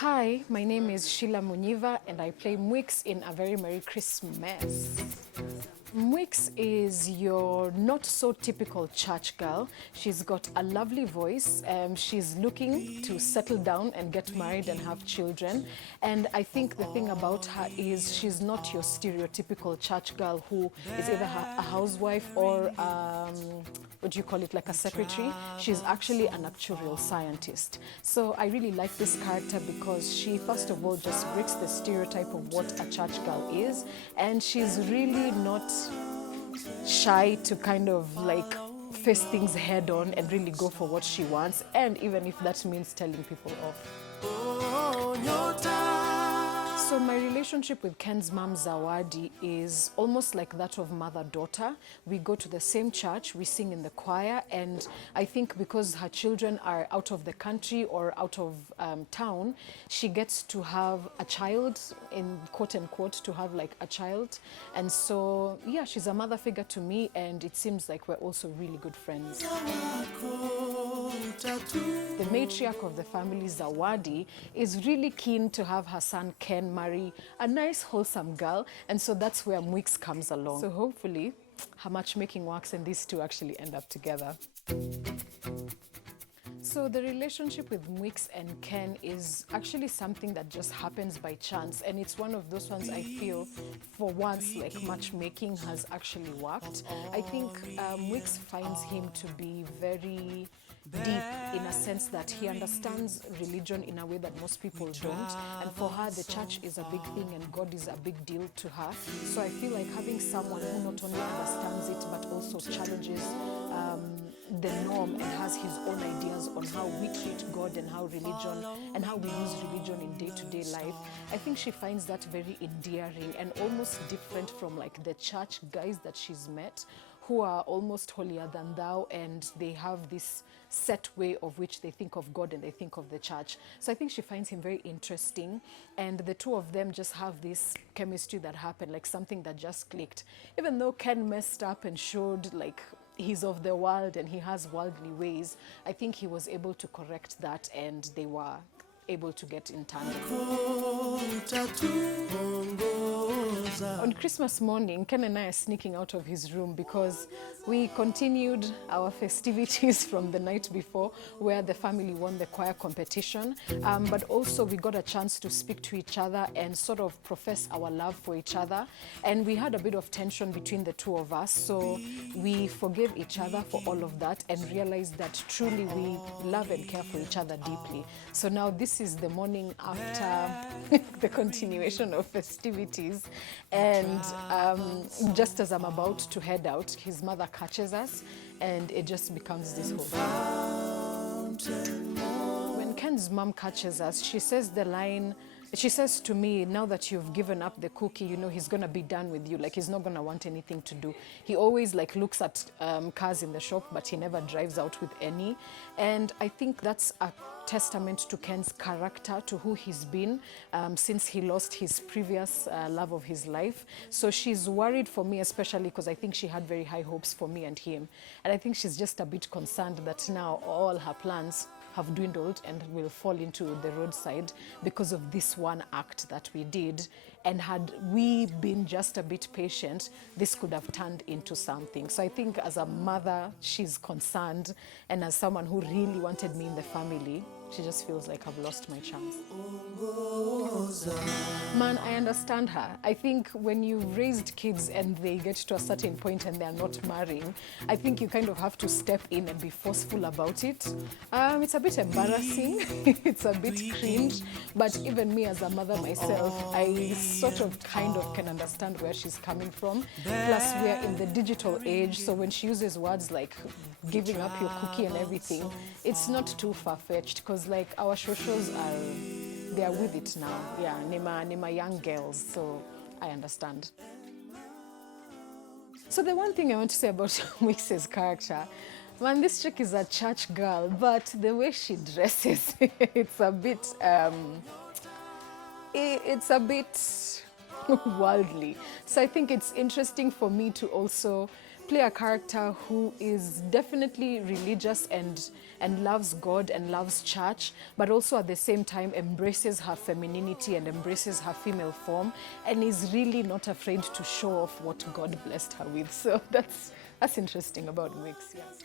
Hi, my name is Sheila Munyiva and I play Mwix in A Very Merry Christmas. Mwix is your not so typical church girl. She's got a lovely voice. She's looking to settle down and get married and have children. And I think the thing about her is she's not your stereotypical church girl who is either a housewife or what do you call it, like a secretary. She's actually an actuarial scientist. So I really like this character because she, first of all, just breaks the stereotype of what a church girl is. And she's really not shy to kind of like face things head on and really go for what she wants. And even if that means telling people off. So my relationship with Ken's mom, Zawadi, is almost like that of mother-daughter. We go to the same church, we sing in the choir, and I think because her children are out of the country or out of town, she gets to have a child, in quote unquote, to have like a child. And so, yeah, she's a mother figure to me, and it seems like we're also really good friends. The matriarch of the family, Zawadi, is really keen to have her son Ken marry a nice, wholesome girl, and so that's where Mwix comes along. So hopefully, her matchmaking works and these two actually end up together. So the relationship with Mwix and Ken is actually something that just happens by chance, and it's one of those ones I feel for once like matchmaking has actually worked. I think Mwix finds him to be very deep in a sense that he understands religion in a way that most people don't, and for her the church is a big thing and God is a big deal to her. So I feel like having someone who not only understands it but also challenges the norm and has his own ideas on how we treat God and how religion and how we use religion in day-to-day life, I think she finds that very endearing and almost different from like the church guys that she's met, who are almost holier than thou, and they have this set way of which they think of God and they think of the church. So I think she finds him very interesting, and the two of them just have this chemistry that happened, like something that just clicked. Even though Ken messed up and showed like he's of the world and he has worldly ways, I think he was able to correct that and they were able to get in tandem. On Christmas morning, Ken and I are sneaking out of his room because we continued our festivities from the night before, where the family won the choir competition, but also we got a chance to speak to each other and sort of profess our love for each other. And we had a bit of tension between the two of us, so we forgave each other for all of that and realized that truly we love and care for each other deeply. So now this is the morning after the continuation of festivities, and just as I'm about to head out, his mother catches us and it just becomes this whole thing. When Ken's mom catches us, she says the line, she says to me, now that you've given up the cookie, you know, he's gonna be done with you. Like, he's not gonna want anything to do. He always like looks at cars in the shop, but he never drives out with any. And I think that's a testament to Ken's character, to who he's been since he lost his previous love of his life. So she's worried for me, especially because I think she had very high hopes for me and him. And I think she's just a bit concerned that now all her plans have dwindled and will fall into the roadside because of this one act that we did. And had we been just a bit patient, this could have turned into something. So I think as a mother, she's concerned, and as someone who really wanted me in the family, she just feels like I've lost my chance. Man, I understand her. I think when you've raised kids and they get to a certain point and they're not marrying, I think you kind of have to step in and be forceful about it. It's a bit embarrassing, it's a bit cringe, but even me as a mother myself, I sort of kind of can understand where she's coming from. Plus, we're in the digital age, so when she uses words like giving up your cookie and everything, it's not too far-fetched, because like our shoshos they are with it now. Yeah, Nema young girls, so I understand. So the one thing I want to say about Mwix's character, man, this chick is a church girl, but the way she dresses, it's a bit worldly. So I think it's interesting for me to also play a character who is definitely religious and loves God and loves church, but also at the same time embraces her femininity and embraces her female form, and is really not afraid to show off what God blessed her with. So that's interesting about Mix. Yes.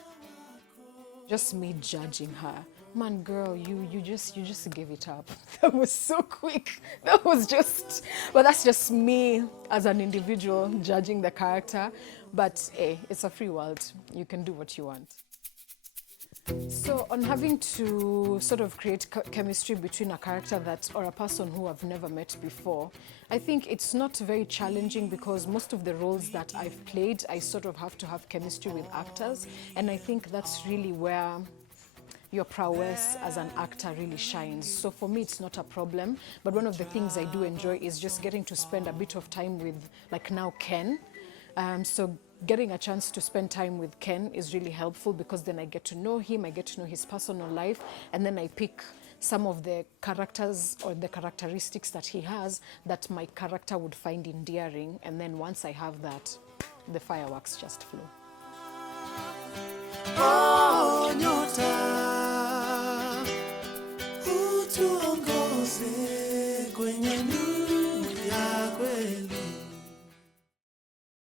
Just me judging her. Man, girl, you just gave it up. That was so quick. That was just, but that's just me as an individual judging the character. But hey, it's a free world. You can do what you want. So on having to sort of create chemistry between a character or a person who I've never met before, I think it's not very challenging because most of the roles that I've played, I sort of have to have chemistry with actors. And I think that's really where your prowess as an actor really shines. So for me, it's not a problem. But one of the things I do enjoy is just getting to spend a bit of time with, like now, Ken. So getting a chance to spend time with Ken is really helpful because then I get to know him, I get to know his personal life, and then I pick some of the characters or the characteristics that he has that my character would find endearing. And then once I have that, the fireworks just flow. Oh, nyota, utuongoze kwenye